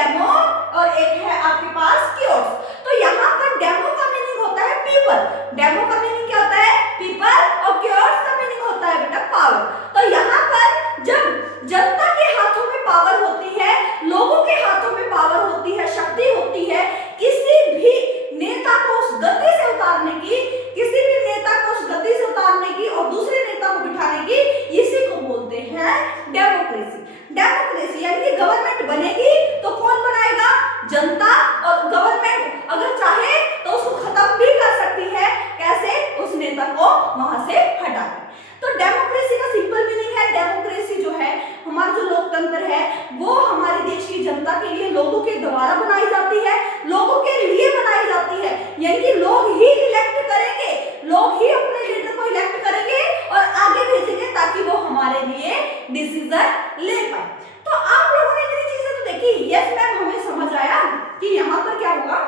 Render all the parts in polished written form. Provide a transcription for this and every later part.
Demo और एक है आपके पास क्योर्स। तो यहाँ पर डेमो का मीनिंग होता है पीपल, डेमो का मीनिंग क्या होता है पीपल, और क्योर्स का मीनिंग होता है बेटा पावर। तो यहाँ पर जब जनता के हाथों में पावर होती है, लोगों के हाथों में पावर होती है, शक्ति होती है, किसी भी नेता को उस गद्दी से उतारने की, किसी भी नेता को उस गद्दी से उतारने की और दूसरे नेता को बिठाने की, इसी को बोलते हैं डेमोक्रेसी। डेमोक्रेसी यानी गवर्नमेंट बनेगी तो कौन बनाएगा, जनता, और गवर्नमेंट अगर चाहे तो उसको खत्म भी कर सकती है, कैसे, उस नेता को वहां से हटा के। तो डेमोक्रेसी का सिंपल मीनिंग है, डेमोक्रेसी जो है हमारा जो लोकतंत्र है वो हमारे देश की जनता के लिए लोगों के द्वारा बनाई जाती है, लोगों के लिए बनाई जाती है, यानी कि लोग ही इलेक्ट करेंगे, लोग ही अपने लीडर को इलेक्ट करेंगे और आगे भेजेंगे ताकि वो हमारे लिए डिसीजन ले पाए। तो आप लोगों ने इतनी चीजें तो देखी, यस मैम हमें समझ आया कि यहाँ पर क्या होगा,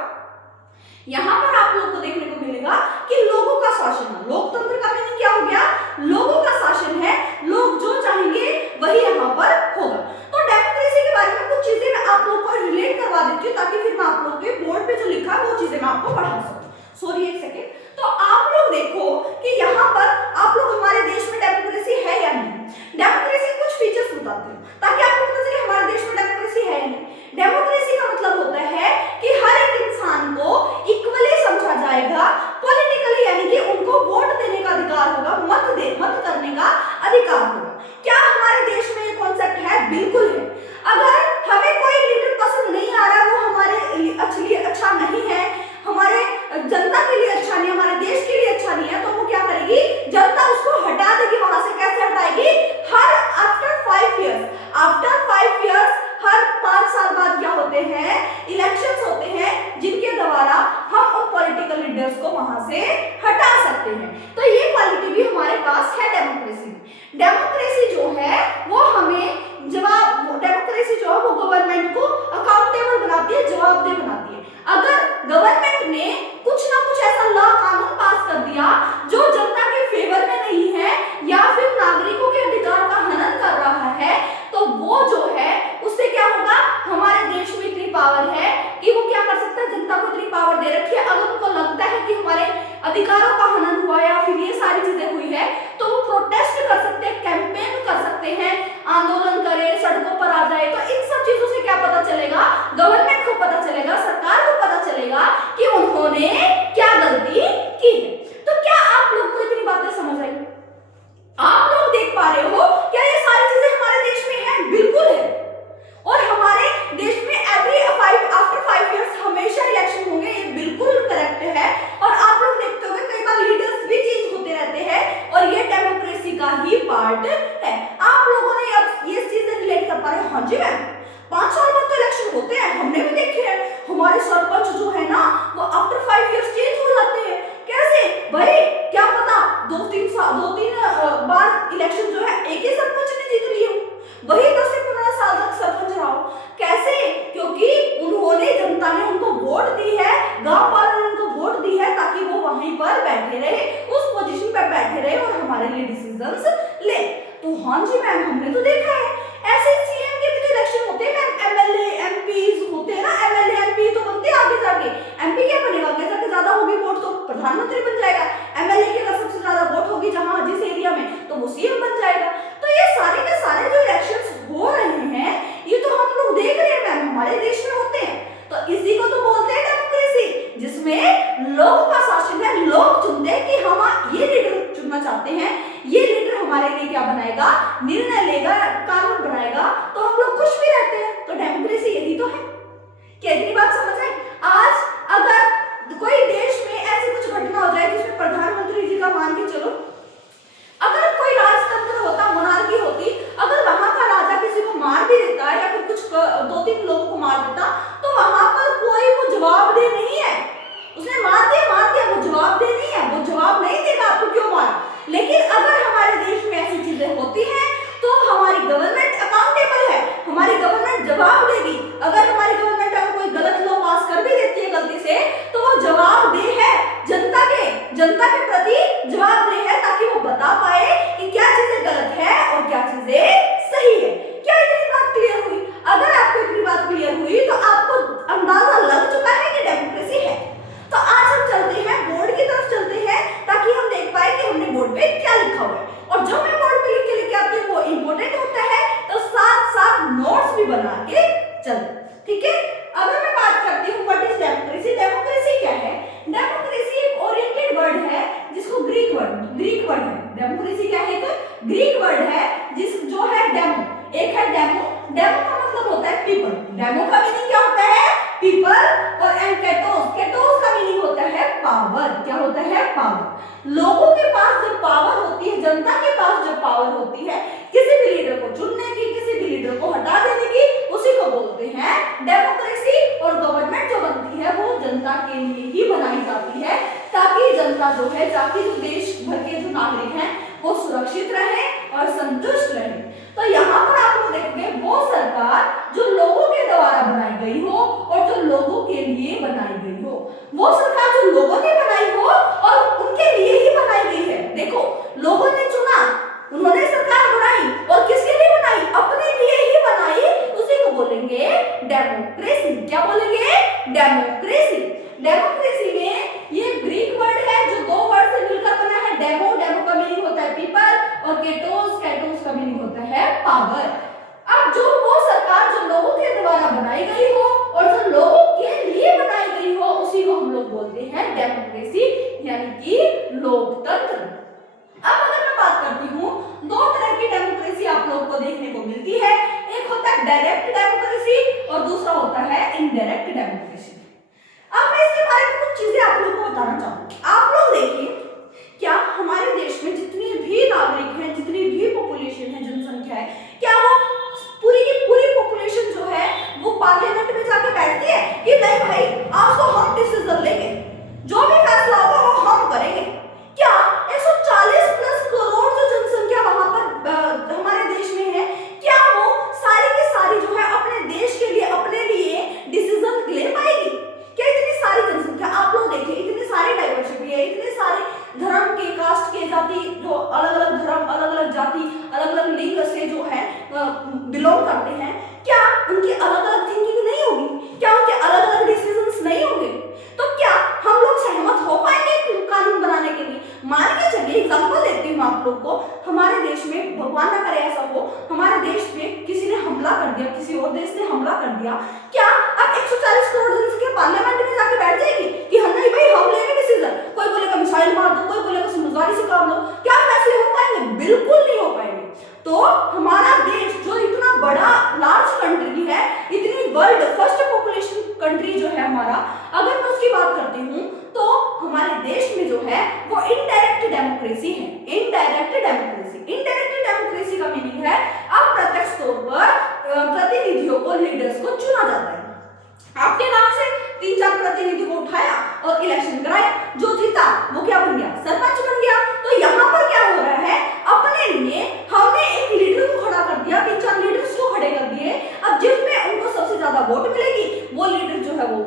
यहाँ पर आप लोग को देखने को मिलेगा कि लोगों का शासन है। लोकतंत्र का मीनिंग क्या हो गया, लोगों का शासन है, लोग जो चाहेंगे वही यहाँ पर होगा। तो डेमोक्रेसी के बारे में कुछ चीजें मैं आप लोग को रिलेट करवा देती हूँ ताकि फिर मैं आप लोग के बोर्ड पे जो लिखा है वो चीजें मैं आपको पढ़ा सकूं। सॉरी एक सेकेंड। तो आप लोग देखो कि यहाँ पर आप लोग हमारे देश में डेमोक्रेसी है या नहीं। डेमोक्रेसी कुछ फीचर्स बताते हैं ताकि आपको पता चले हमारे देश में डेमोक्रेसी है या नहीं। डेमोक्रेसी का मतलब होता है कि हर एक इंसान को इक्वली समझा जाएगा पॉलिटिकली, यानी कि उनको वोट देने का अधिकार होगा, मत करने का अधिकार होगा। क्या हमारे देश में ये कॉन्सेप्ट है? बिल्कुल है। अगर हमें कोई लीडर पसंद नहीं आ रहा, वो हमारे लिए अच्छा नहीं है, हमारे जनता के लिए अच्छा नहीं, हमारे देश के लिए अच्छा नहीं है, तो वो क्या करेगी, जनता उसको हटा देगी वहां से। कैसे हटाएगी? हर आफ्टर 5 इयर्स, हर 5 साल बाद क्या होते हैं, इलेक्शंस होते हैं जिनके द्वारा हम उन पॉलिटिकल लीडर्स को वहां से हटा सकते हैं। तो ये क्वालिटी भी हमारे पास है डेमोक्रेसी में। डेमोक्रेसी जो है वो हमें डेमोक्रेसी जो है वो गवर्नमेंट को अकाउंटेबल बनाती है, जवाबदेह बनाती है। अगर गवर्नमेंट ने कुछ ना कुछ ऐसा लॉ कानून पास कर दिया जो जनता के फेवर में नहीं है या फिर नागरिकों के अधिकार का हनन कर रहा है, तो वो जो है उससे क्या होगा, हमारे देश में इतनी पावर है कि वो क्या कर सकता है, जनता को इतनी पावर दे रखी है, अगर उनको लगता है कि हमारे अधिकारों का हनन हुआ या फिर ये सारी चीजें हुई है तो वो प्रोटेस्ट कर सकते हैं, कैंपेन कर सकते हैं, आंदोलन करें, सड़कों पर आ जाए। तो इन सब चीजों से क्या पता चलेगा, गवर्नमेंट को पता चलेगा, सरकार को पता चलेगा कि उन्होंने क्या गलती की है। तो क्या आप लोग को इतनी बातें समझ आई? आप लोग देख पा रहे हो क्या ये सारी चीजें हमारे देश में है? बिल्कुल है। और हमारे देश में आफ्टर 5 इयर्स हमेशा इलेक्शन होंगे, ये बिल्कुल करेक्ट है। और आप लोग देखते होंगे कई बार लीडर्स भी चेंज होते रहते हैं और ये डेमोक्रेसी का ही पार्ट है। आप लोगों ने अब ये चीजें रिलेट कर पा रहे हैं? हाँ जी मैम, 5 साल बाद तो इलेक्शन होते हैं, हमने भी देखे हैं। हमारे सरपंच जो है ना वो आफ्टर 5 इयर्स चेंज हो जाते हैं। कैसे भाई, क्या पता 2-3 बार इलेक्शन जो है एक ही सरपंच ने जीत लिया, वही 10 से 15 साल तक सरपंच रहा। कैसे? क्योंकि उन्होंने, जनता ने उनको वोट दी है, गांव वालों ने उनको वोट दी है ताकि वो वहीं पर बैठे रहे, उस पोजीशन पर बैठे रहे और हमारे लिए डिसीजंस ले। तो हाँ जी मैम, हमने तो देखा है ऐसे सीएम के भी तो इलेक्शन होते हैं मैम, एमएलए एमपीज होते हैं ना, एमएलए एमपी तो बनते हैं आगे जाके। एमपी क्या बनेगा, आगे जाके ज्यादा होगी वोट तो प्रधानमंत्री बन जाएगा। एमएलए की अगर सबसे ज्यादा वोट होगी जहां जिस एरिया में, तो वो सीएम बन जाएगा। तो ये सारे के सारे जो इलेक्शंस हो रहे हैं ये तो हम लोग देख रहे हैं मैम, हमारे देश में होते हैं। तो इसी को तो बोलते हैं डेमोक्रेसी, जिसमें लोगों का शासन है, लोग चुनते हैं कि हम ये लीडर चुनना चाहते हैं, ये लीडर हमारे लिए क्या बनाएगा, निर्णय लेगा, कानून बनाएगा, तो हम लोग खुश भी रहते हैं। तो डेमोक्रेसी यही तो है। क्या इतनी बात समझ आए? आज अगर कोई देश में ऐसी कुछ घटना हो जाए जिसमें प्रधानमंत्री जी का, मान के चलो अगर कोई राजतंत्र होता, मोनार्की होती, अगर वहां का राजा किसी को मार भी देता या फिर कुछ 2-3 लोगों को मार देता, तो वहां पर कोई वो जवाबदेह नहीं है। उसने मार दिया, वो जवाबदेह नहीं है, वो जवाब नहीं देगा आपको क्यों मारा। लेकिन अगर हमारे देश में ऐसी चीजें होती हैं तो हमारी गवर्नमेंट अकाउंटेबल है, हमारी गवर्नमेंट जवाब देगी। अगर हमारी गवर्नमेंट अगर कोई गलत लॉ पास कर भी देती है गलती से, तो वो जवाबदेह है, जनता के प्रति जवाबदेह है, ताकि वो बता पाए कि क्या चीजें गलत है और क्या चीजें सही है। क्या इतनी बात क्लियर हुई? अगर आपको इतनी बात क्लियर हुई तो चलो ठीक है। अगर मैं बात करती हूँ व्हाट इज डेमोक्रेसी, डेमोक्रेसी क्या है? डेमोक्रेसी एक ओरिएंटेड वर्ड है जिसको ग्रीक वर्ड है। डेमोक्रेसी क्या है? एक ग्रीक वर्ड है जिस जो है डेमो, एक है डेमो, डेमो का मतलब होता है पीपल, डेमो का मीनिंग क्या होता है? पीपल, और एंड केटोस, केटोस का मीनिंग होता है पावर। क्या होता है? पावर। लोगों के पास जब पावर होती है, जनता के पास जब पावर होती है किसी भी लीडर को चुनने की, किसी भी लीडर को हटा देने की, उसी को बोलते हैं डेमोक्रेसी। और गवर्नमेंट जो बनती है वो जनता के लिए ही बनाई जाती है, ताकि जनता जो है, ताकि जो देश भर के जो नागरिक हैं वो सुरक्षित रहे और संतुष्ट रहे। तो यहाँ पर आप लोग देखोगे वो सरकार जो लोगों के द्वारा बनाई गई हो और जो लोगों के लिए बनाई गई हो, वो सरकार जो लोगों ने बनाई हो और उनके लिए ही बनाई गई है। देखो, लोगों ने चुना, उन्होंने सरकार बनाई और किसके लिए बनाई? अपने लिए ही बनाई, उसी को बोलेंगे डेमोक्रेसी। क्या बोलेंगे? डेमोक्रेसी। डेमोक्रेसी में ये ग्रीक वर्ड है जो दो वर्ड से मिलकर बना है, डेमो, डेमो का मीनिंग होता है पीपल, और केटोस, केटोस का मीनिंग होता है पावर। अब जो वो सरकार जो लोगों के द्वारा बनाई गई हो और जो लोगों के लिए बनाई गई हो, उसी को हम लोग बोलते हैं डेमोक्रेसी, यानी कि लोकतंत्र। अब अगर मैं बात करती हूँ, दो तरह की डेमोक्रेसी आप लोग को देखने को मिलती है, एक होता है डायरेक्ट डेमोक्रेसी और दूसरा होता है इनडायरेक्ट डेमोक्रेसी। अब मैं इसके बारे में कुछ चीजें आप लोग को बताना चाहूंगी। आप लोग देखिए, क्या हमारे देश में जितने भी नागरिक हैं, जितनी भी पॉपुलेशन है, जनसंख्या है, क्या वो पूरी की पूरी पॉपुलेशन जो है वो पार्लियामेंट में जाके बैठती है कि नहीं भाई आज तो हम डिसीजन लेंगे, जो भी फैसला होगा वो हम करेंगे? क्या 140 प्लस करोड़ जो जनसंख्या वहां पर हमारे देश में है, क्या वो सारी की सारी जो है अपने देश के लिए, अपने लिए डिसीजन ले पाएगी? क्या इतनी सारी जनसंख्या, आप लोग देखिए, इतनी सारी डाइवर्सिटी है, इतने सारे धर्म के, कास्ट के, जाति, जो अलग अलग धर्म, अलग अलग जाति, अलग अलग लिंग से जो है बिलोंग करते हैं, क्या उनकी अलग अलग थिंकिंग नहीं होगी? क्या उनके अलग अलग डिसीजंस नहीं होंगे? तो क्या हम लोग सहमत हो पाएंगे कानून बनाने के लिए? मान के चलिए, एग्जांपल देती हूँ आप लोग को, हमारे देश में, भगवान ना करे ऐसा हो, हमारे देश में किसी ने हमला कर दिया, किसी और देश ने हमला कर दिया, क्या अब 140 करोड़ जनसंख्या पार्लियामेंट में जाके बैठ जाएगी कि हम नहीं भाई हम लेंगे डिसीजन? कोई बोलेगा मिसाइल मार दो, कोई बोलेगा समझदारी से काम लो। क्या फैसले हो पाएंगे? बिल्कुल नहीं हो पाएंगे। तो हमारा देश जो इतना बड़ा लार्ज कंट्री है, इतनी वर्ल्ड फर्स्ट पॉपुलेशन कंट्री जो है हमारा, अगर मैं उसकी बात करती हूँ तो हमारे देश में जो है वो इनडायरेक्ट डेमोक्रेसी है। इनडायरेक्ट डेमोक्रेसी, इनडायरेक्ट डेमोक्रेसी का मीनिंग है अप्रत्यक्ष तौर पर प्रतिनिधियों को, लीडर्स को चुना जाता है। आपके नाम से 3-4 प्रतिनिधि को उठाया और इलेक्शन कराया, जो जीता वो क्या बन गया? सरपंच बन गया। तो यहाँ पर क्या हो रहा है? अपने लिए हमने एक लीडर को खड़ा कर दिया, 3-4 लीडर्स को खड़े कर दिए। अब जिसमें उनको सबसे ज्यादा वोट मिलेगी वो लीडर जो है वो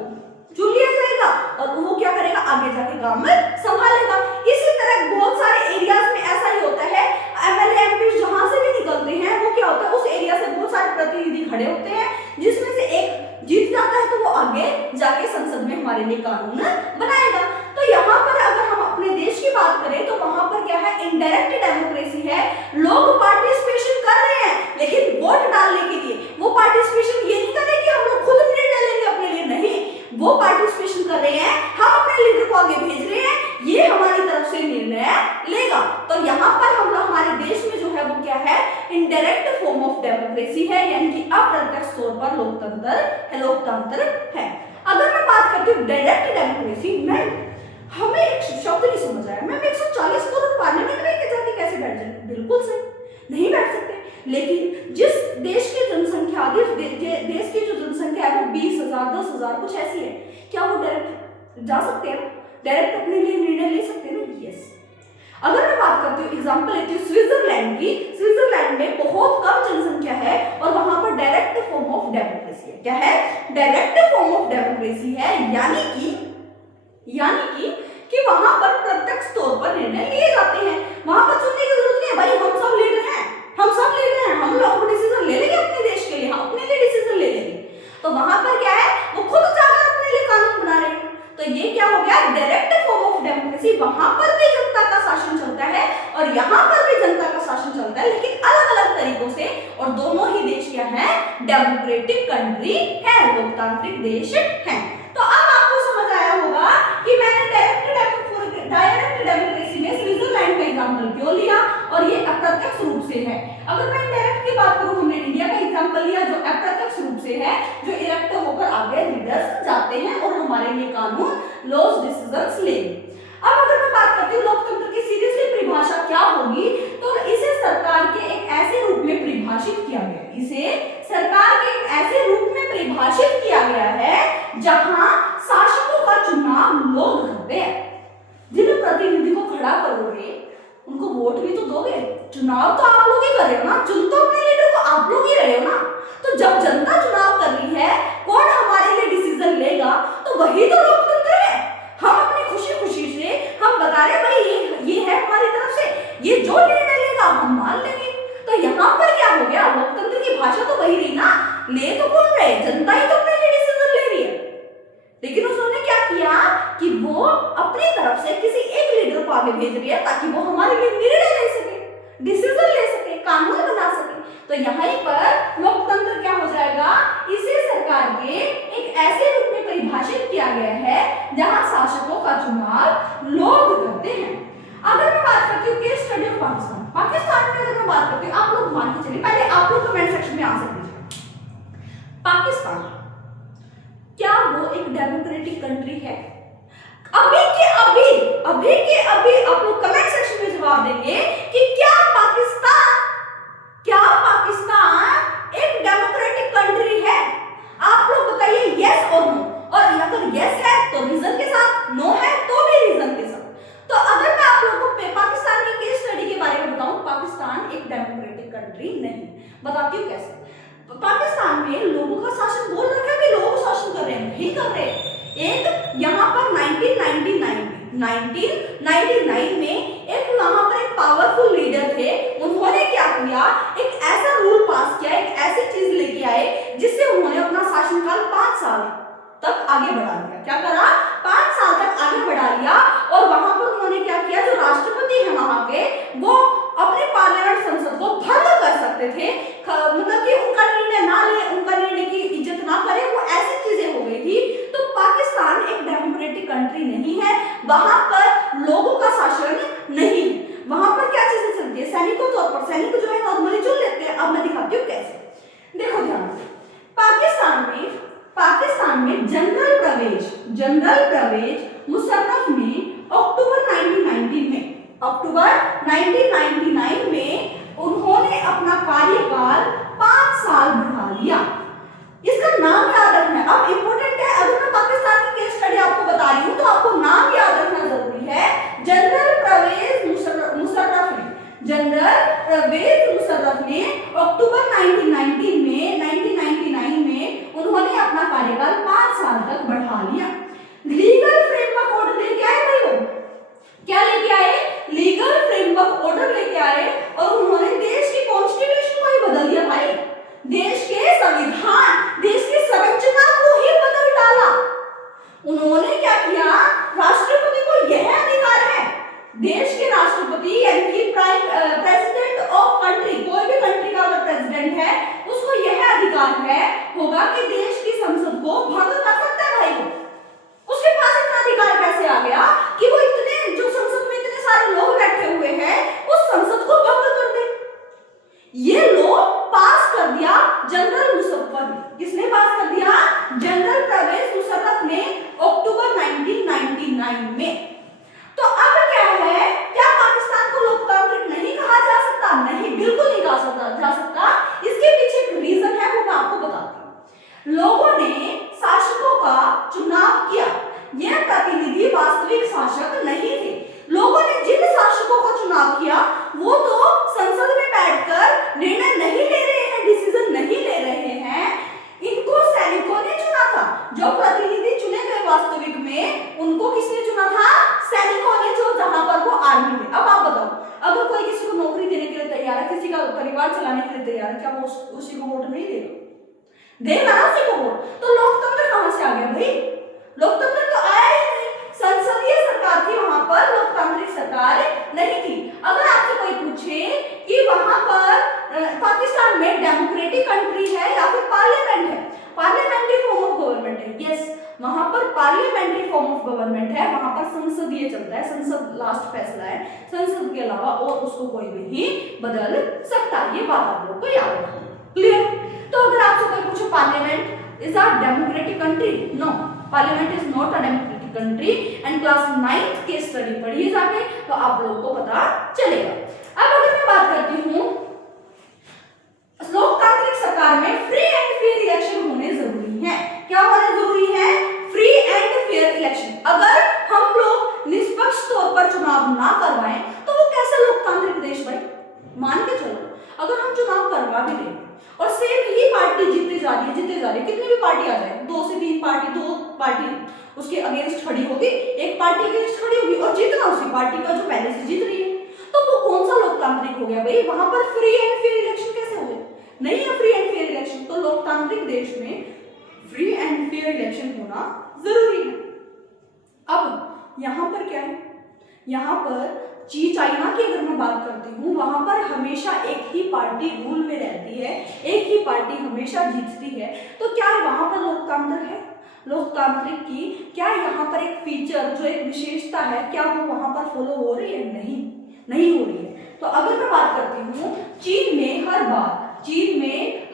चुन लिया जाएगा और वो क्या करेगा? आगे जाके काम में संभालेगा। इसी तरह बहुत सारे एरियाज में ऐसा ही होता है, एमएलए एमपी जहां से भी निकलते हैं वो क्या होता है, उस एरिया से बहुत सारे प्रतिनिधि खड़े होते हैं, जिसमें से एक जीत जाता है तो वो आगे जाके संसद में हमारे लिए कानून बनाएगा। तो यहाँ पर अगर हम अपने देश की बात करें तो वहां पर क्या है? इनडायरेक्ट डेमोक्रेसी है। लोग पार्टिसिपेशन कर रहे हैं, लेकिन वोट डालने के लिए वो पार्टिसिपेशन ये नहीं कर रहे कि हम लोग खुद निर्णय लेंगे अपने लिए, नहीं, वो पार्टिसिपेशन कर रहे हैं, हम अपने लीडर को आगे भेज रहे हैं, ये हमारी तरफ से निर्णय लेगा। तो यहाँ पर हम लोग, हमारे देश में जो है वो क्या है? इनडायरेक्ट फॉर्म ऑफ डेमोक्रेसी है, यानी कि अप्रत्यक्ष तौर पर लोकतंत्र है। अगर मैं बात करती हूँ डायरेक्ट डेमोक्रेसी में, हमें एक शब्द नहीं समझ आया, मैम 140 करोड़ पार्लियामेंट में जाके कैसे बैठ जाए? बिल्कुल सही, नहीं बैठ सकते। लेकिन जिस देश की जनसंख्या, देश की जो जनसंख्या है वो 20,000, 10,000 कुछ ऐसी है, क्या वो डायरेक्ट जा सकते हैं? डायरेक्ट अपने लिए निर्णय ले सकते हैं ना? यस। अगर मैं बात करती हूँ, एग्जांपल लेती हूँ स्विट्जरलैंड की, स्विट्जरलैंड में बहुत कम जनसंख्या है और वहां पर डायरेक्ट फॉर्म ऑफ डेमोक्रेसी है। क्या है? डायरेक्ट फॉर्म ऑफ डेमोक्रेसी है, यानी कि वहां पर प्रत्यक्ष तौर पर निर्णय लिए जाते हैं। वहां पर चुनने की जरूरत नहीं है, भाई हम सब लीडर हैं, हम लोग डिसीजन ले लेंगे अपने देश के लिए, हम अपने लिए डिसीजन ले लेंगे। तो वहां पर क्या है? वो खुद जाकर अपने लिए कानून बना रहे हैं। तो ये क्या हो गया? Direct form of democracy. वहां पर भी जनता का शासन चलता है और यहाँ पर भी जनता का शासन चलता है, लेकिन अलग अलग तरीकों से, और दोनों ही देश क्या है? डेमोक्रेटिक कंट्री हैं, लोकतांत्रिक देश हैं। तो अब आपको समझ आया होगा कि मैंने डायरेक्ट डेमोक्रेसी में स्विट्जरलैंड का एग्जांपल क्यों लिया और ये अप्रत्यक्ष रूप से है। अगर मैं इनडायरेक्ट की बात करूं, हमने इंडिया का एग्जांपल लिया जो अप्रत्यक्ष रूप से है, जो इलेक्ट होकर आगे लीडर्स जाते हैं और हमारे लिए कानून लॉज डिसीजंस ले। अब अगर मैं बात करती हूँ लोकतंत्र की सीरियसली परिभाषा क्या होगी, तो इसे सरकार के एक ऐसे रूप में परिभाषित किया गया, इसे सरकार के एक ऐसे रूप में परिभाषित किया गया है जहां शासकों का चुनाव लोग करते हैं। जिन प्रतिनिधि को खड़ा करोगे उनको वोट भी तो दोगे, चुनाव तो आप लोग ही कर रहे हो ना, चुन तो अपने लीडर को आप लोग ही रहे हो ना। तो जब जनता चुनाव कर रही है, कौन हमारे लिए डिसीजन लेगा, तो वही तो लोकतंत्र है। हम अपनी खुशी खुशी से हम बता रहे भाई ये है हमारी तरफ से, ये जो निर्णय लेगा हम मान लेंगे। तो यहाँ पर क्या हो गया, लोकतंत्र की भाषा तो वही रही ना, ले तो कौन रहे, जनता ही तो अपने लिए डिसीजन ले रही है। लेकिन उन्होंने क्या किया कि वो अपनी तरफ से किसी एक लीडर को आगे भेज रही है ताकि वो हमारे लिए निर्णय ले सके, डिसीजन ले सके, कानून बना सके। तो यहाँ पर लोकतंत्र क्या हो जाएगा, इसे सरकार के एक ऐसे रूप में परिभाषित किया गया है जहां शासकों का चुनाव लोग करते हैं। अगर मैं बात करती हूँ case study of Pakistan, Pakistan में अगर मैं बात करती हूँ, आप लोग मान के चलिए, पहले आप लोग कमेंट सेक्शन में आंसर दीजिए, पाकिस्तान क्या वो एक डेमोक्रेटिक कंट्री है? अभी के अभी आप लोग कमेंट सेक्शन में जवाब देंगे कि क्या पाकिस्तान एक डेमोक्रेटिक कंट्री है? आप लोग बताइए यस और नो, और अगर यस है तो रीजन के साथ, नो है तो भी रीजन के साथ। तो अगर मैं आप लोगों को पाकिस्तान की केस स्टडी के बारे में बताऊं, पाकिस्तान एक डेमोक्रेटिक कंट्री नहीं। बताती हूँ कैसे। पाकिस्तान में लोगों का शासन बोल रखा है कि लोग शासन कर रहे हैं, नहीं कर रहे। एक यहाँ पर 1999 में एक यहाँ पर एक पावरफुल लीडर थे, उन्होंने क्या किया, एक ऐसा रूल पास किया, एक ऐसी चीज लेके आए जिससे उन्होंने अपना शासनकाल 5 साल तक आगे बढ़ा लिया। क्या करा, 5 साल तक आगे बढ़ा लिया। और वहां पर उन्होंने क्या किया, जो राष्ट्रपति है वहां के, वो अपने पार्लियामेंट संसद को भंग कर सकते थे, मतलब कि उनका निर्णय ना ले, उनका निर्णय की इज्जत ना करे, वो ऐसी चीजें हो गई थी। तो पाकिस्तान एक डेमोक्रेटिक कंट्री नहीं है, वहां पर लोगों का शासन नहीं है। वहां पर क्या चीजें चलती है, सैनिकों तौर पर, सैनिक जो है नॉर्मली चुन लेते हैं। अब मैं दिखाती हूँ कैसे। देखो ध्यान से, पाकिस्तान में जनरल प्रवेश मुशर्रफ ने अक्टूबर 1999 में उन्होंने अपना कार्यकाल 5 साल बढ़ा लिया। इसका नाम याद रखना है। अब इंपॉर्टेंट है, अगर मैं पाकिस्तान की केस स्टडी आपको बता रही हूं तो आपको नाम याद रखना जरूरी है। जनरल परवेज मुशर्रफ ने अक्टूबर 1999 में उन्होंने अपना कार्यकाल 5 साल तक बढ़ा लिया। लीगल फ्रेमवर्क ऑर्डर लेके आए भाई, वो क्या लेके आए, लीगल फ्रेमवर्क ऑर्डर लेके आए और उन्होंने देश की कॉन्स्टिट्यूशन को ही बदल दिया भाई, देश के संविधान, देश की संरचना को ही बदल डाला। उन्होंने क्या किया, राष्ट्रपति को यह अधिकार है, देश के राष्ट्रपति यानी कि प्रेसिडेंट ऑफ कंट्री, कोई भी कंट्री का अगर प्रेसिडेंट है उसको यह अधिकार है होगा कि देश की संसद को भंग कर सकता है भाई। उसके पास इतना अधिकार कैसे आ गया कि वो इतने, जो संसद में इतने सारे लोग बैठे हुए हैं, उस संसद को भंग कर दे। ये लॉ पास कर दिया जनरल मुशर्रफ ने। किसने पास कर दिया, जनरल परवेज मुशर्रफ ने अक्टूबर 1999 में। तो अब क्या है, क्या पाकिस्तान को लोकतांत्रिक नहीं कहा जा सकता? नहीं, बिल्कुल नहीं कहा जा सकता। इसके पीछे एक रीजन है, वो मैं आपको बताती हूँ। लोगों ने शासकों का चुनाव किया, यह प्रतिनिधि वास्तविक शासक नहीं थे। लोगों ने जिन शासकों का चुनाव किया वो तो संसद में बैठकर निर्णय नहीं ले रहे हैं, डिसीजन नहीं ले रहे हैं, इनको सैनिकों ने चुना था। जो प्रतिनिधि चुने गए वास्तविक में, उनको किसने चुना था, सैनिकों ने, जो जहां पर वो आर्मी में। अब आप बताओ, अगर कोई किसी को नौकरी देने के लिए तैयार है, किसी का परिवार चलाने के लिए तैयार है, क्या वो उसी को वोट नहीं देगा? देगा ना उसी को वोट। तो लोकतंत्र कहां से आ गया भाई? लोकतंत्र तो आया ही नहीं, संसदीय सरकार थी वहां पर, लोकतांत्रिक सरकार नहीं थी। अगर आपसे कोई पूछे कि वहां पर पाकिस्तान में डेमोक्रेटिक कंट्री है या फिर पार्लियामेंट है, पार्लियामेंट्री यस, वहां पर पार्लियामेंट्री फॉर्म ऑफ गवर्नमेंट है, वहां पर संसदीय चलता है, संसद लास्ट फैसला है, संसद के अलावा और उसको कोई भी ही बदल सकता है। ये बात आप लोग को याद रखना, क्लियर। तो अगर आपसे कोई पूछे parliament is a democratic country, no, parliament is not a democratic country and class 9th के स्टडी पढ़िए जाके तो आप लोगों को पता चलेगा। अब अगर मैं बात करती हूँ लोकतांत्रिक सरकार में फ्री एंड फेयर इलेक्शन होने जरूरी है। क्या होने जरूरी है? Free and fair election. अगर हम लोग निष्पक्ष तौर पर चुनाव ना करवाएं तो वो कैसा लोकतांत्रिक देश भाई? मान के चलो अगर हम चुनाव करवा भी दें और सेम ही पार्टी जीतती जा रही है, कितनी भी पार्टी आ जाए, 2 से 3 पार्टी, 2 पार्टी उसके अगेंस्ट खड़ी होगी, एक पार्टी अगेंस्ट खड़ी होगी और जीतना उसी पार्टी का जो पहले से जीत रही है, तो वो कौन सा लोकतांत्रिक हो गया भाई? वहां पर फ्री एंड फेयर इलेक्शन कैसे हो गए? नहीं है फ्री एंड फेयर इलेक्शन। तो लोकतांत्रिक देश में फ्री एंड फेयर इलेक्शन होना जरूरी है। अब यहाँ पर क्या है? यहाँ पर चाइना की अगर मैं बात करती हूँ, वहां पर हमेशा एक ही पार्टी रूल में रहती है, एक ही पार्टी हमेशा जीतती है। तो क्या वहां पर लोकतंत्र है? लोकतांत्रिक की क्या यहाँ पर एक फीचर जो एक विशेषता है, क्या वो वहां पर फॉलो हो रही है? नहीं हो रही है। तो अगर मैं बात करती हूँ चीन में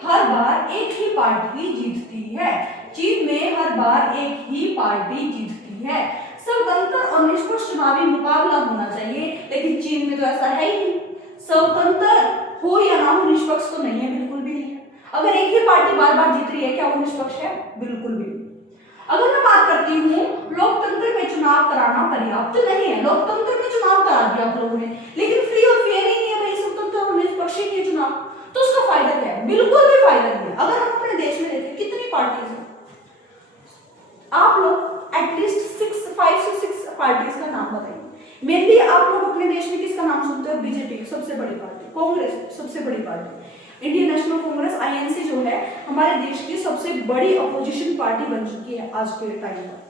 हर बार एक ही पार्टी जीतती है, चीन में हर बार एक ही पार्टी जीतती है। स्वतंत्र और निष्पक्ष चुनावी मुकाबला होना चाहिए, लेकिन चीन में तो ऐसा है ही नहीं। स्वतंत्र हो या ना हो, निष्पक्ष तो नहीं है, बिल्कुल भी नहीं है। अगर एक ही पार्टी बार बार जीत रही है, क्या वो निष्पक्ष है? बिल्कुल भी नहीं। अगर मैं बात करती हूँ लोकतंत्र में चुनाव कराना पर्याप्त नहीं है, लोकतंत्र में चुनाव करा दिया आप लोगों ने, लेकिन फ्री और फेयर ही नहीं है भाई, स्वतंत्र और निष्पक्ष ही नहीं है चुनाव, तो उसका फायदा क्या है? बिल्कुल भी फायदा नहीं है। अगर हम अपने देश में देखें कितनी पार्टीज हैं, आप लोग एटलीस्ट 5 से 6 पार्टीज का नाम बताइए। मेनली आप लोग अपने देश में किसका नाम सुनते हो? बीजेपी सबसे बड़ी पार्टी, कांग्रेस सबसे बड़ी party, Indian national Congress INC जो है हमारे देश की सबसे बड़ी अपोजिशन पार्टी बन चुकी है आज के टाइम पर।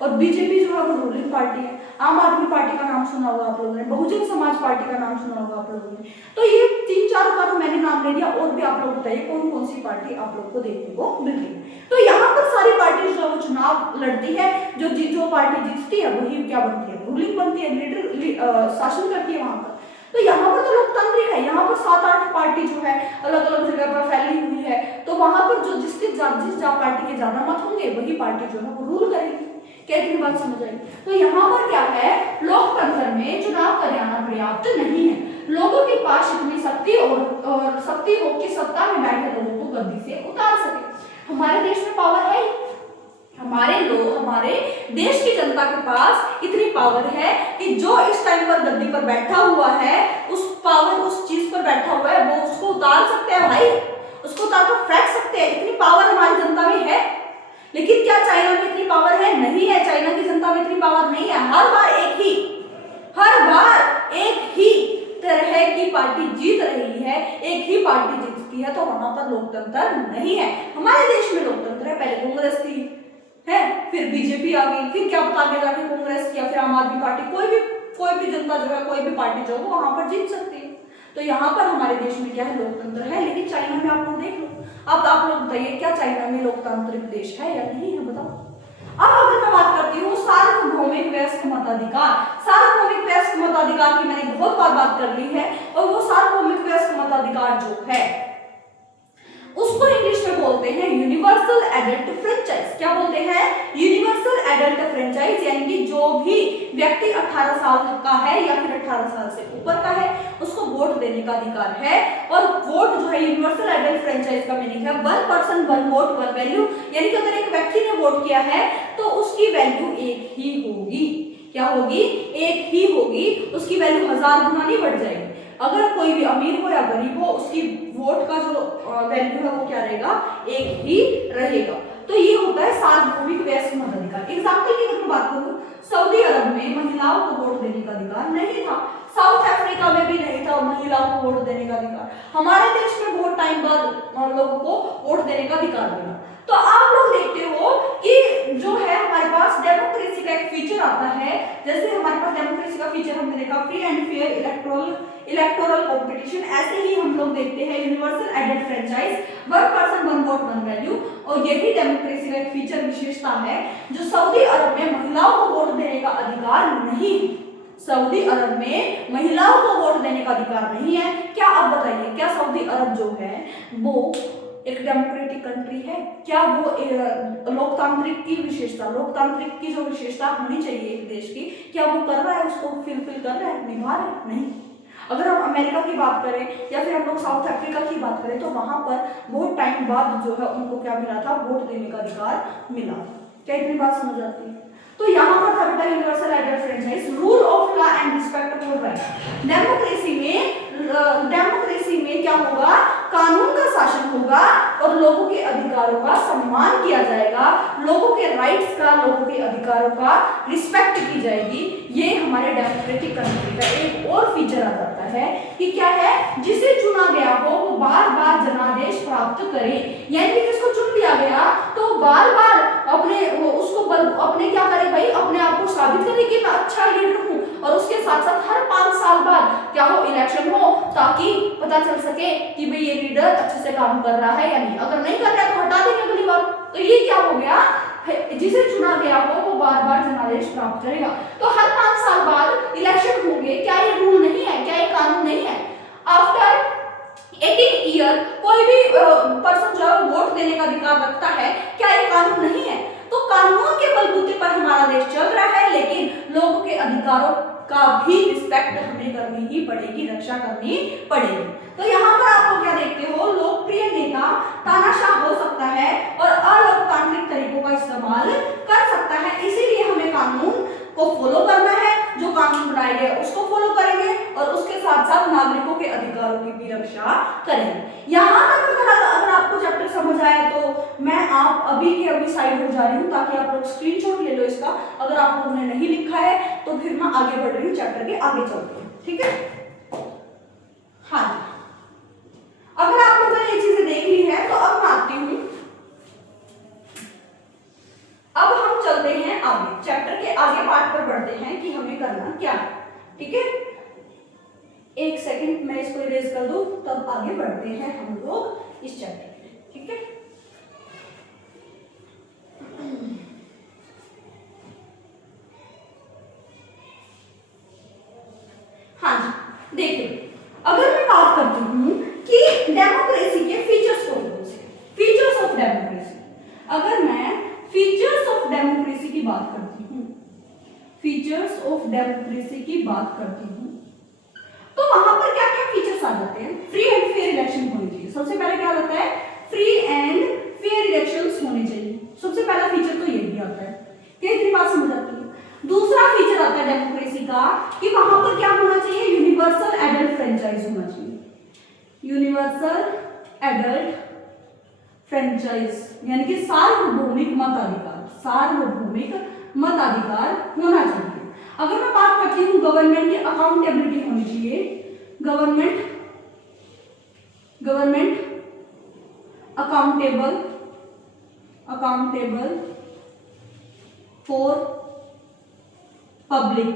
और बीजेपी जो है वो रूलिंग पार्टी है। आम आदमी पार्टी का नाम सुना होगा आप लोगों ने, बहुजन समाज पार्टी का नाम सुना होगा आप लोगों ने। तो ये 3-4 का तो मैंने नाम ले दिया, और भी आप लोग बताइए कौन कौन सी पार्टी आप लोग को देखने को मिलती है। तो यहाँ पर सारी पार्टी जो है वो चुनाव लड़ती है, जो पार्टी जीतती है वही क्या बनती है? रूलिंग बनती है, लीडर शासन करती है वहां पर। तो यहाँ पर तो लोकतांत्रिक है, यहाँ पर 7-8 पार्टी जो है अलग अलग जगह पर फैली हुई है, तो वहां पर जो जिस पार्टी के ज्यादा मत होंगे वही पार्टी जो है वो रूल करेगी। क्या इतनी बात समझ आई? तो यहाँ पर क्या है, लोकतंत्र में चुनाव कराना पर्याप्त नहीं है। लोगों के पास इतनी शक्ति और शक्ति हो कि सत्ता में बैठे लोगों को गद्दी से उतार सके। हमारे देश में पावर है, हमारे देश की जनता के पास इतनी पावर है कि जो इस टाइम पर गद्दी पर बैठा हुआ है, उस चीज पर बैठा हुआ है, वो उसको उतार सकते हैं भाई, उसको उतार कर फेंक सकते हैं। इतनी पावर हमारी जनता में है। लेकिन क्या चाइना में इतनी पावर है? नहीं है, चाइना की जनता में इतनी पावर नहीं है। हर बार एक ही तरह की पार्टी जीत रही है, एक ही पार्टी जीतती है, तो वहां पर लोकतंत्र नहीं है। हमारे देश में लोकतंत्र है, पहले कांग्रेस थी है, फिर बीजेपी आ गई, फिर क्या पता आगे जाके कांग्रेस या फिर आम आदमी पार्टी, कोई भी जनता जो है, कोई भी पार्टी जो है वो वहां पर जीत सकती है। तो यहाँ पर हमारे देश में क्या है? लोकतंत्र है। लेकिन चाइना में आप लोग देख लो, अब आप लोग बताइए क्या चाइना में लोकतांत्रिक देश है या नहीं है? बताओ। अब अगर मैं बात करती हूँ सार्वभौमिक वयस्क मताधिकार, सार्वभौमिक वयस्क मताधिकार की मैंने बहुत बार बात कर ली है, और वो सार्वभौमिक वयस्क मताधिकार जो है उसको इंग्लिश में बोलते हैं यूनिवर्सल एडल्ट फ्रेंचाइज। क्या बोलते हैं? यूनिवर्सल एडल्ट फ्रेंचाइज, यानी कि जो भी व्यक्ति 18 साल का है या फिर 18 साल से ऊपर का है उसको वोट देने का अधिकार है। और वोट जो है यूनिवर्सल एडल्ट फ्रेंचाइज का मीनिंग है 1 पर्सन 1 वोट 1 वैल्यू, यानी कि अगर एक व्यक्ति ने वोट किया है तो उसकी वैल्यू एक ही होगी। क्या होगी? एक ही होगी, उसकी वैल्यू 1000 गुना नहीं बढ़ जाएगी। अगर कोई भी अमीर हो या गरीब हो, उसकी वोट का जो वैल्यू है वो क्या रहेगा? एक ही रहेगा। तो ये होता है सार्वभौमिक वयस्क मताधिकार। एग्जाम्पल की अगर मैं बात करूं, सऊदी अरब में महिलाओं को वोट देने का अधिकार नहीं था, साउथ अफ्रीका में भी नहीं था महिलाओं को वोट देने का अधिकार। हमारे देश में बहुत टाइम बाद लोगों को वोट देने का अधिकार मिला। तो आप लोग देखते हो कि जो है हमारे पास डेमोक्रेसी का एक फीचर आता है, जैसे हमारे पास डेमोक्रेसी का फीचर हमने देखा free and fair electoral competition, ऐसे ही हम लोग देखते हैं universal adult franchise 1 person 1 vote 1 value, और यही डेमोक्रेसी का एक फीचर विशेष विशेषता है जो सऊदी अरब में महिलाओं को वोट देने का अधिकार नहीं है। सऊदी अरब में महिलाओं को वोट देने का अधिकार नहीं है। क्या आप बताइए, क्या सऊदी अरब जो है वो एक डेमोक्रेटिक कंट्री है? क्या वो लोकतांत्रिक की विशेषता, लोकतांत्रिक की जो विशेषता होनी चाहिए एक देश की, क्या वो कर रहा है, उसको फिलफिल कर रहा है, निभा रहा है? नहीं। अगर हम अमेरिका की बात करें या फिर हम लोग साउथ अफ्रीका की बात करें तो वहां पर बहुत टाइम बाद जो है उनको क्या मिला था, वोट देने का अधिकार मिला। क्या इतनी बात समझ आती है? तो यहाँ पर था बेटा universal ideal franchise, rule of law and respect for right. Democracy में क्या होगा, कानून का शासन होगा और लोगों के अधिकारों का सम्मान किया जाएगा, लोगों के राइट्स का, लोगों के अधिकारों का रिस्पेक्ट की जाएगी। ये हमारे डेमोक्रेटिक कंट्री का एक और फीचर आ जाता है कि क्या है, जिसे चुना गया हो वो बार बार जनादेश प्राप्त करे, यानी कि जिसको चुन लिया गया तो बार बार अपने क्या करे भाई, अपने आप को साबित करे कि मैं अच्छा लीडर हूँ, और उसके साथ साथ हर 5 साल बाद क्या हो, इलेक्शन हो, ताकि पता चल सके कि भाई ये लीडर अच्छे से काम कर रहा है या नहीं। अगर नहीं कर रहा है तो हटा देंगे अगली बार। तो ये क्या हो गया, जिसे चुना गया हो वो बार बार जनादेश प्राप्त करेगा। तो हर 5 साल बाद इलेक्शन होंगे। क्या ये रूल नहीं है? क्या ये कानून नहीं है? आफ्टर 18 ईयर कोई भी पर्सन जो है वोट देने का अधिकार रखता है। क्या ये कानून नहीं है? तो कानून के बलबूते पर हमारा देश चल रहा है, लेकिन लोगों के अधिकारों का भी रिस्पेक्ट हमें करनी ही पड़ेगी, रक्षा करनी पड़ेगी। तो यहाँ पर आप लोग क्या देखते हो, लोकप्रिय नेता तानाशाह हो सकता है और अलोकतांत्रिक तरीकों का इस्तेमाल कर सकता है। इसीलिए हमें कानून को फॉलो करना है, जो कानून बनाए गए उसको फॉलो करेंगे और उसके साथ साथ नागरिकों के अधिकारों की भी रक्षा करेंगे। यहाँ तक अगर आपको चैप्टर समझ आया तो मैं आप अभी के अभी साइड हो जा रही हूँ, ताकि आप लोग स्क्रीनशॉट ले लो इसका। अगर आप लोगों ने नहीं लिखा है तो फिर मैं आगे बढ़ रही हूँ, चैप्टर के आगे चलते हैं, ठीक है? हाँ जी, अगर आप लोगों ने ये चीजें देख ली है तो अब मैं आती हूँ, अब हम चलते हैं आगे, चैप्टर के आगे पार्ट पर बढ़ते हैं कि हमें करना क्या है, ठीक है? एक सेकंड मैं इसको इरेज कर दूं, तब आगे बढ़ते हैं हम लोग इस चैप्टर में, ठीक है? हाँ जी, देखिए, अगर मैं बात करती हूँ कि डेमोक्रेसी के फीचर्स कौन से, फीचर्स ऑफ डेमोक्रेसी, अगर मैं फीचर्स ऑफ डेमोक्रेसी की बात करती हूँ, फीचर्स ऑफ डेमोक्रेसी की बात करती हूँ, तो वहां पर क्या क्या फीचर्स आ जाते हैं? फ्री एंड फेयर इलेक्शन होनी चाहिए। सबसे पहले क्या होता है? फ्री एंड फेयर इलेक्शंस होने चाहिए। सबसे पहला फीचर तो यही आता है। कितनी बात समझ आती है? दूसरा फीचर आता है डेमोक्रेसी का कि वहां पर क्या होना चाहिए? यूनिवर्सल एडल्ट फ्रेंचाइज होना चाहिए। यूनिवर्सल एडल्ट फ्रेंचाइज यानी कि सार्वभौमिक मताधिकार, सार्वभौमिक मताधिकार होना चाहिए। अगर मैं बात करती हूँ गवर्नमेंट की अकाउंटेबिलिटी होनी चाहिए, गवर्नमेंट अकाउंटेबल फॉर पब्लिक,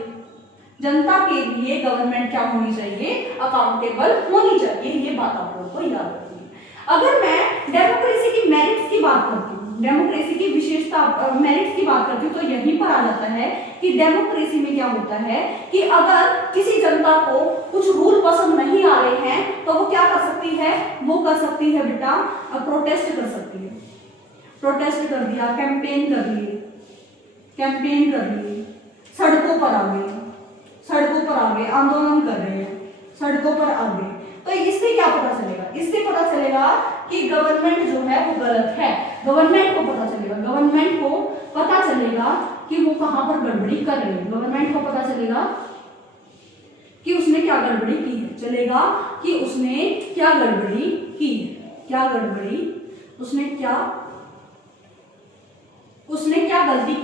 जनता के लिए गवर्नमेंट क्या होनी चाहिए? अकाउंटेबल होनी चाहिए। ये बात आप लोगों को याद रखनी है। अगर मैं डेमोक्रेसी की मेरिट्स की बात करती हूँ, डेमोक्रेसी की विशेषता मेरिट्स की बात करती हूँ, तो यहीं पर आ जाता है कि डेमोक्रेसी में क्या होता है कि अगर किसी जनता को कुछ रूल पसंद नहीं आ रहे हैं तो वो क्या कर सकती है? वो कर सकती है बेटा प्रोटेस्ट कर सकती है। प्रोटेस्ट कर दिया, कैंपेन कर लिए, सड़कों पर आ गए, आंदोलन कर रहे हैं, सड़कों पर आ गए। तो इससे क्या पता चलेगा? इससे पता चलेगा कि गवर्नमेंट जो है वो गलत है। गवर्नमेंट को पता चलेगा कि वो कहां पर गड़बड़ी कर रही है। गवर्नमेंट को पता चलेगा कि उसने क्या गड़बड़ी की है, चलेगा कि उसने क्या गड़बड़ी की है, उसने क्या गलती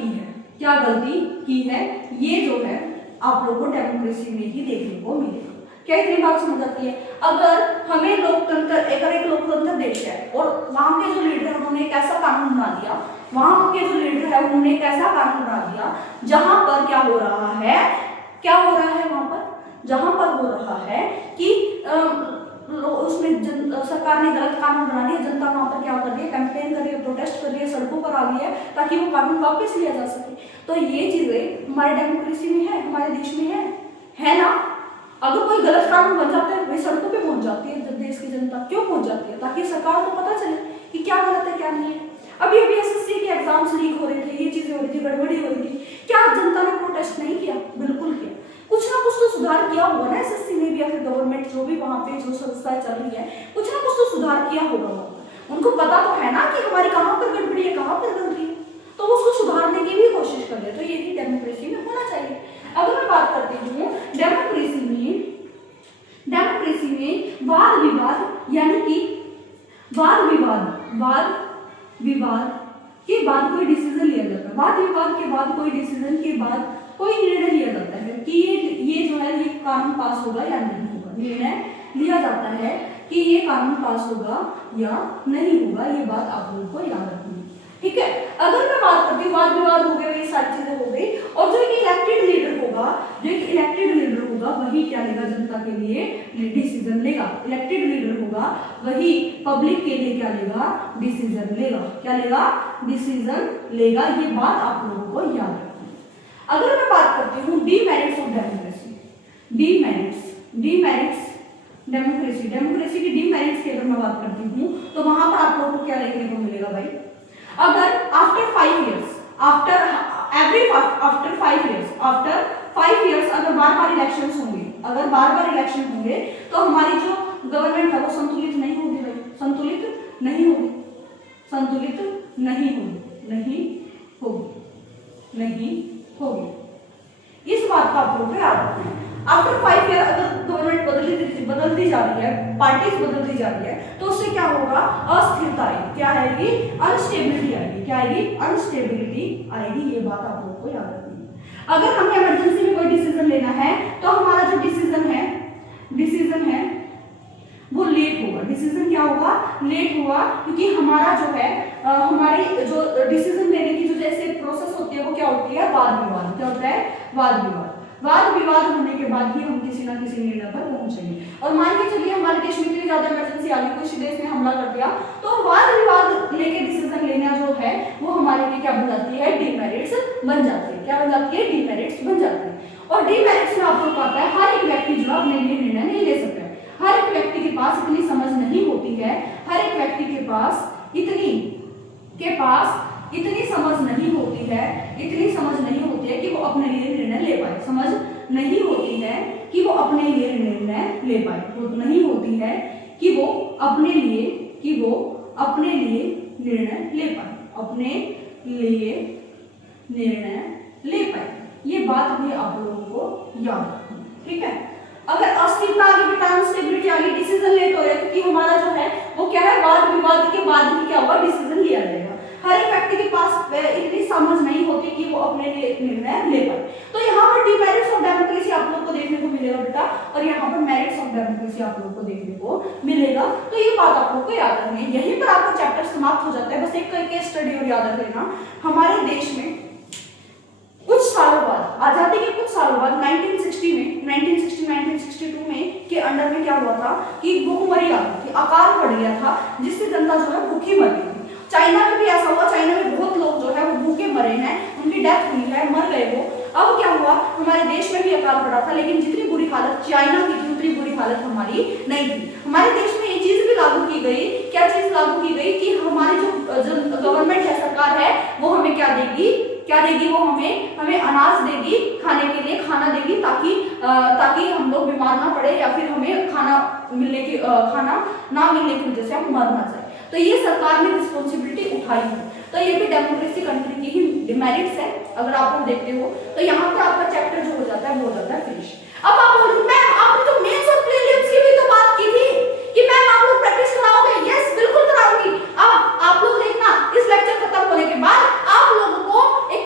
की है, ये जो है आप लोगों को डेमोक्रेसी में ही देखने को मिलेगा। क्या इतनी बात समझ आती है? अगर हमें एक लोकतंत्र देश है और वहां के जो लीडर है उन्होंने एक ऐसा कानून बना दिया, जहां पर क्या हो रहा है, वहां पर जहां पर हो रहा है कि उसमें सरकार ने गलत कानून बना दिया, जनता वहां पर क्या कर रही है, कैंपेन कर रही है, प्रोटेस्ट कर रही है, सड़कों पर आ रही है ताकि वो कानून वापस लिया जा सके। तो ये चीजें हमारे डेमोक्रेसी में है, हमारे देश में है ना। अगर कोई गलत कानून बन जाता है वही सड़कों पे पहुंच जाती है, जब देश की जनता क्यों पहुंच जाती है, ताकि सरकार को पता चले कि क्या गलत है क्या नहीं है। अभी अभी एसएससी के एग्जाम्स लीक हो रहे थे, ये चीजें हो रही थी, गड़बड़ी हो रही थी, क्या जनता ने प्रोटेस्ट नहीं किया? बिल्कुल किया। कुछ ना कुछ तो सुधार किया होगा ना एसएससी ने भी, या फिर गवर्नमेंट जो भी वहां पे जो संस्थाएं चल रही है, कुछ ना कुछ तो सुधार किया होगा। उनको पता तो है ना कि हमारी कहाँ पर गड़बड़ी है, कहाँ पर गलती है, तो उसको सुधारने की भी कोशिश कर रहे। तो यही डेमोक्रेसी में होना चाहिए। अगर मैं बात करती हूँ डेमोक्रेसी में वाद विवाद, यानी कि वाद विवाद के बाद कोई डिसीजन लिया जाता है, वाद विवाद के बाद कोई डिसीजन के बाद कोई निर्णय लिया जाता है कि ये जो है ये कानून पास होगा या नहीं होगा। निर्णय लिया जाता है कि ये कानून पास होगा या नहीं होगा। ये बात आप लोगों को याद रखनी है, ठीक है। अगर मैं बात करती हूँ वाद विवाद हो गए, ये सारी चीजें हो गई, और जो एक इलेक्टेड लीडर होगा वही क्या लेगा, जनता के लिए डिसीजन लेगा। इलेक्टेड लीडर होगा वही पब्लिक के लिए क्या लेगा, डिसीजन लेगा। क्या लेगा? डिसीजन लेगा। ये बात आप लोगों को याद रखनी है। अगर मैं बात करती हूँ demerits of democracy, demerits democracy की डीमेरिट्स की अगर मैं बात करती हूँ तो वहां पर आप लोगों को क्या देखने को मिलेगा भाई? अगर आफ्टर 5 इयर्स अगर बार-बार इलेक्शंस होंगे, तो हमारी जो गवर्नमेंट है वो संतुलित नहीं होगी भाई, संतुलित नहीं होगी। इस बात का आप लोग याद रखना है। आफ्टर 5 ईयर अगर गवर्नमेंट बदलती जा रही है, पार्टीज बदलती जा रही है, तो उससे क्या होगा? अस्थिरता आएगी। क्या आएगी? अनस्टेबिलिटी आएगी। क्या आएगी? अनस्टेबिलिटी आएगी। ये बात आप लोगों को याद रखनी है। अगर हमें इमरजेंसी में कोई डिसीजन लेना है तो हमारा जो डिसीजन है वो लेट होगा। डिसीजन क्या होगा? लेट होगा, क्योंकि हमारा जो है हमारी जो डिसीजन लेने की जो जैसे प्रोसेस होती है वो क्या होती है? वाद विवाद। क्या होता है? वाद विवाद होने के बाद ही हम किसी ना किसी निर्णय पर पहुंचेंगे। और मान के चलिए हमारे देश में इतनी ज्यादा इमरजेंसी आ गई, किसी देश ने हमला कर दिया, तो वाद विवाद लेके डिसीजन लेना जो है वो हमारे लिए क्या बन जाती है? डीमेरिट्स बन जाती है। क्या बन जाती है? डीमेरिट्स बन जाती है। और डीमेरिट्स में आपको पता है हर एक व्यक्ति जो अपने लिए निर्णय नहीं ले सकता है। हर एक व्यक्ति के पास इतनी समझ नहीं होती है, हर एक व्यक्ति के पास इतनी समझ नहीं होती है कि वो अपने लिए निर्णय ले पाए। समझ नहीं होती है कि वो अपने लिए निर्णय ले पाए। वो नहीं होती है कि वो अपने लिए निर्णय ले पाए। अपने लिए निर्णय ले पाए। ये बात भी आप लोगों को याद रखनी है, ठीक है। अगर अस्थिरता आ गई, अनस्टेबिलिटी आ गई, डिसीजन लेट हो रहा है, क्योंकि हमारा जो है वो क्या है? वाद विवाद के बाद ही क्या हुआ? डिसीजन लिया जाएगा। हर एक व्यक्ति के पास इतनी समझ नहीं होती कि वो अपने लिए निर्णय ले पाए। तो यहाँ पर डीमेरिट्स ऑफ डेमोक्रेसी आप लोग को देखने को मिलेगा बेटा, और यहाँ पर मेरिट्स ऑफ डेमोक्रेसी आप लोग को देखने को मिलेगा। तो ये बात आप लोग को याद रखनी है। यहीं पर आपका चैप्टर समाप्त हो जाता है। बस एक करके स्टडी और याद रख लेना। हमारे देश में कुछ सालों बाद, आजादी के कुछ सालों बाद 1962 में के अंडर में क्या हुआ था कि भूखमरी आ गई थी, अकाल पड़ गया था, जिससे जनता जो है भूखी मर गई थी। चाइना में भी ऐसा हुआ। चाइना में बहुत लोग जो है वो भूखे मरे हैं, उनकी डेथ हुई है, मर गए वो। अब क्या हुआ? हमारे देश में भी अकाल पड़ा था, लेकिन जितनी बुरी हालत चाइना की थी उतनी बुरी हालत हमारी नहीं थी। हमारे देश में ये चीज भी लागू की गई। क्या चीज लागू की गई? कि हमारी जो गवर्नमेंट है, सरकार है, वो हमें क्या देगी? वो हमें अनाज देगी, खाने के लिए खाना देगी, ताकि हम लोग बीमार ना पड़े, या फिर हमें खाना ना मिलने की वजह से हम मर ना जाए। तो ये सरकार ने रिस्पॉन्सिबिलिटी उठाई है। तो ये भी डेमोक्रेसी कंट्री की ही डिमेरिट्स है। अगर आप लोग देखते हो तो यहाँ पर आपका चैप्टर जो हो जाता है वो हो जाता है फिनिश। अब आप बोल, मैम आपने तो मेंस और प्रीलिम्स की भी तो बात की थी कि मैम आप लोग प्रैक्टिस कराओगे। यस, बिल्कुल कराऊंगी। अब आप लोग देखना, इस लेक्चर खत्म होने के बाद आप लोगों को एक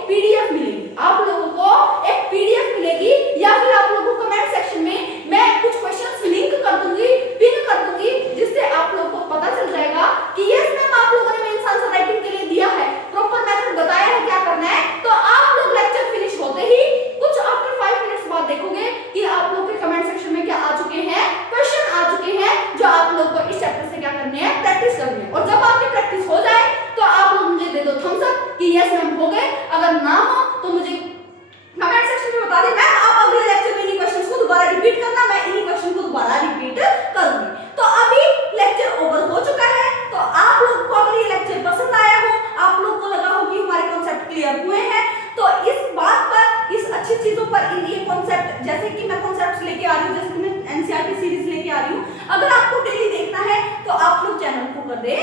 पीडीएफ मिलेगी, या फिर आप लोगों को कमेंट सेक्शन में मैं कुछ क्वेश्चंस लिंक कर दूंगी, पिन कर दूंगी, जिससे आप लोगों को पता चल जाएगा कि यस मैम आप लोगों ने मेंस आंसर राइटिंग के लिए दिया है, प्रॉपर मेथड बताया है क्या करना है। तो आप लोग लेक्चर फिनिश होते ही कुछ आफ्टर 5 मिनट्स बाद देखोगे कि आप लोग के कमेंट सेक्शन में क्या आ चुके हैं? क्वेश्चन आ चुके हैं, जो में हो गए? अगर ना हो तो मुझे कमेंट सेक्शन में बता दें। मैम आप अगले लेक्चर में इन्हीं क्वेश्चंस को दोबारा रिपीट करना, मैं इन्हीं क्वेश्चन को दोबारा रिपीट करूंगी। तो अभी लेक्चर ओवर हो चुका है। तो आप लोग को अगर ये लेक्चर पसंद आया हो, आप लोग को लगा हो कि हमारे कॉन्सेप्ट क्लियर हुए हैं, तो इस बात पर, इस अच्छी चीजों पर, ये कॉन्सेप्ट जैसे कि मैं कॉन्सेप्ट्स लेके आ रही हूँ, जैसे कि मैं एनसीईआरटी सीरीज लेके आ रही हूँ, अगर आपको डेली देखना है तो आप लोग चैनल को कर दे